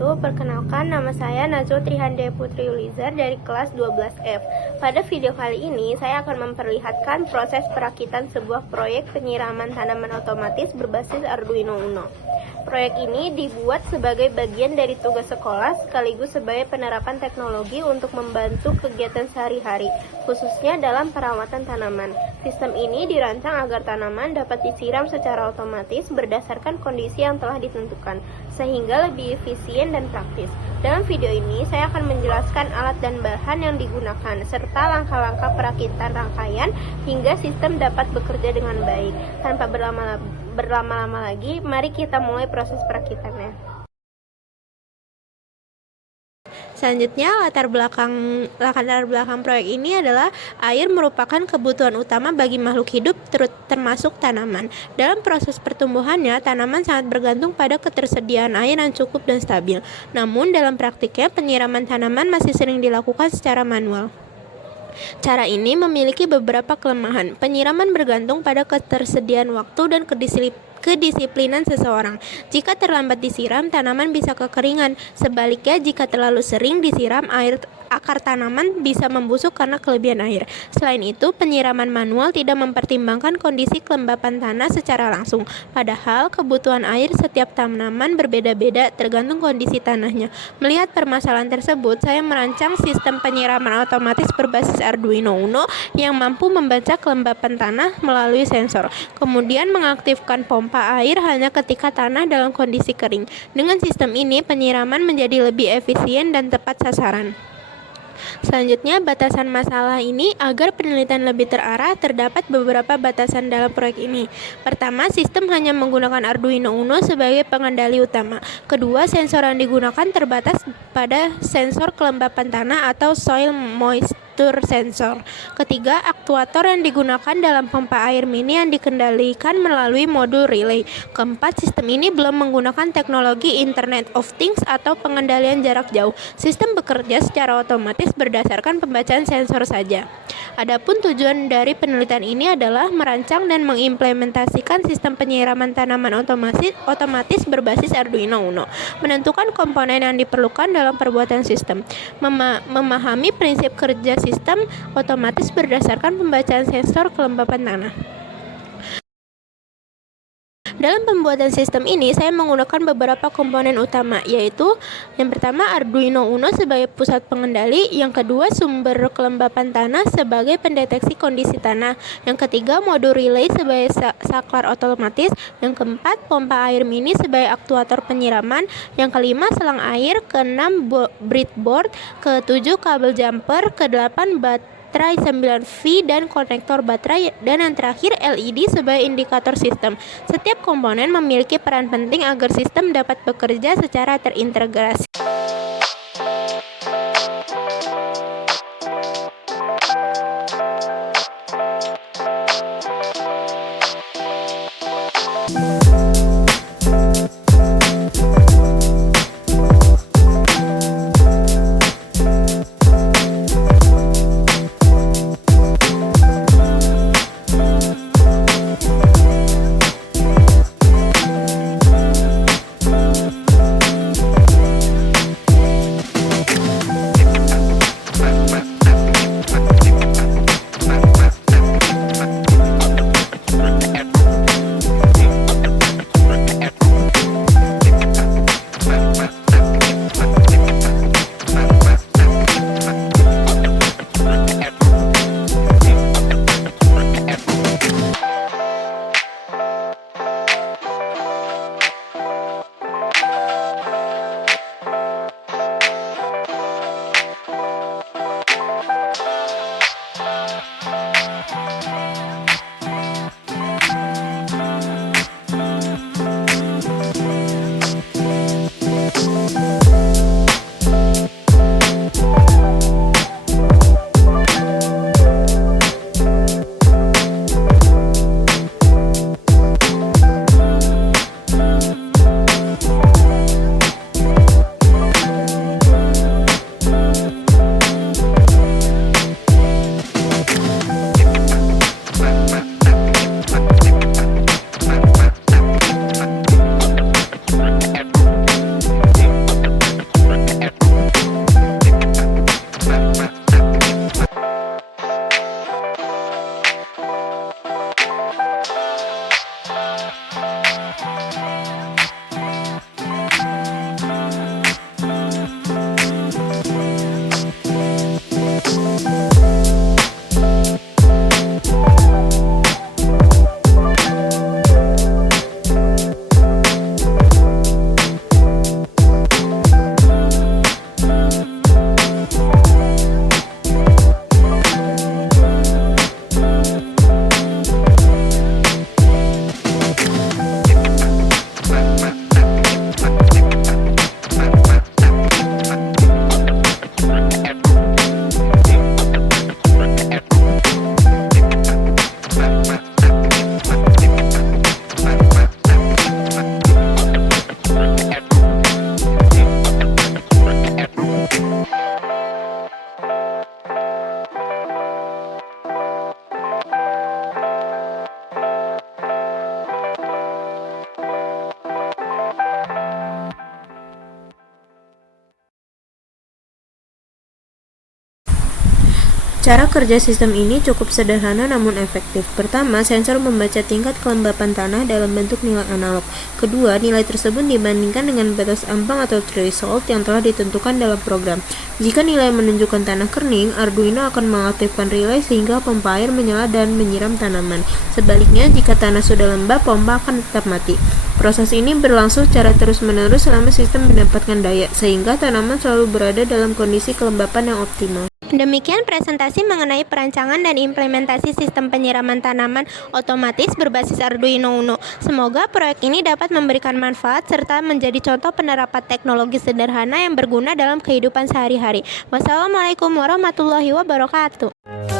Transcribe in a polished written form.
wabarakatuh. Perkenalkan, nama saya Najwa Trihande Putri Yulizar dari kelas 12F. Pada video kali ini, saya akan memperlihatkan proses perakitan sebuah proyek penyiraman tanaman otomatis berbasis Arduino Uno. Proyek ini dibuat sebagai bagian dari tugas sekolah sekaligus sebagai penerapan teknologi untuk membantu kegiatan sehari-hari, khususnya dalam perawatan tanaman. Sistem ini dirancang agar tanaman dapat disiram secara otomatis berdasarkan kondisi yang telah ditentukan, sehingga lebih efisien dan praktis. Dalam video ini, saya akan menjelaskan alat dan bahan yang digunakan, serta langkah-langkah perakitan rangkaian hingga sistem dapat bekerja dengan baik. Tanpa berlama-lama lagi, mari kita mulai proses perakitannya. Selanjutnya, latar belakang proyek ini adalah air merupakan kebutuhan utama bagi makhluk hidup, termasuk tanaman. Dalam proses pertumbuhannya, tanaman sangat bergantung pada ketersediaan air yang cukup dan stabil. Namun, dalam praktiknya, penyiraman tanaman masih sering dilakukan secara manual. Cara ini memiliki beberapa kelemahan. Penyiraman bergantung pada ketersediaan waktu dan kedisiplinan seseorang. Jika terlambat disiram, tanaman bisa kekeringan. Sebaliknya, jika terlalu sering disiram, akar tanaman bisa membusuk karena kelebihan air. Selain itu, penyiraman manual tidak mempertimbangkan kondisi kelembapan tanah secara langsung. Padahal, kebutuhan air setiap tanaman berbeda-beda tergantung kondisi tanahnya. Melihat permasalahan tersebut, saya merancang sistem penyiraman otomatis berbasis Arduino Uno yang mampu membaca kelembapan tanah melalui sensor, kemudian mengaktifkan pompa air hanya ketika tanah dalam kondisi kering. Dengan sistem ini, penyiraman menjadi lebih efisien dan tepat sasaran. Selanjutnya, batasan masalah ini agar penelitian lebih terarah, terdapat beberapa batasan dalam proyek ini. Pertama, sistem hanya menggunakan Arduino Uno sebagai pengendali utama. Kedua, sensor yang digunakan terbatas pada sensor kelembapan tanah atau soil moisture sensor. Ketiga, aktuator yang digunakan dalam pompa air mini yang dikendalikan melalui modul relay. Keempat, sistem ini belum menggunakan teknologi Internet of Things atau pengendalian jarak jauh. Sistem bekerja secara otomatis berdasarkan pembacaan sensor saja. Adapun tujuan dari penelitian ini adalah merancang dan mengimplementasikan sistem penyiraman tanaman otomatis berbasis Arduino Uno, menentukan komponen yang diperlukan dalam perbuatan sistem, memahami prinsip kerja sistem otomatis berdasarkan pembacaan sensor kelembapan tanah. Dalam pembuatan sistem ini, saya menggunakan beberapa komponen utama, yaitu yang pertama Arduino Uno sebagai pusat pengendali, yang kedua sumber kelembapan tanah sebagai pendeteksi kondisi tanah, yang ketiga modul relay sebagai saklar otomatis, yang keempat pompa air mini sebagai aktuator penyiraman, yang kelima selang air, keenam breadboard, ketujuh kabel jumper, kedelapan baterai 9V dan konektor baterai, dan yang terakhir LED sebagai indikator sistem. Setiap komponen memiliki peran penting agar sistem dapat bekerja secara terintegrasi. Cara kerja sistem ini cukup sederhana namun efektif. Pertama, sensor membaca tingkat kelembapan tanah dalam bentuk nilai analog. Kedua, nilai tersebut dibandingkan dengan batas ambang atau threshold yang telah ditentukan dalam program. Jika nilai menunjukkan tanah kering, Arduino akan mengaktifkan relay sehingga pompa air menyala dan menyiram tanaman. Sebaliknya, jika tanah sudah lembab, pompa akan tetap mati. Proses ini berlangsung secara terus-menerus selama sistem mendapatkan daya, sehingga tanaman selalu berada dalam kondisi kelembapan yang optimal. Demikian presentasi mengenai perancangan dan implementasi sistem penyiraman tanaman otomatis berbasis Arduino Uno. Semoga proyek ini dapat memberikan manfaat serta menjadi contoh penerapan teknologi sederhana yang berguna dalam kehidupan sehari-hari. Wassalamualaikum warahmatullahi wabarakatuh.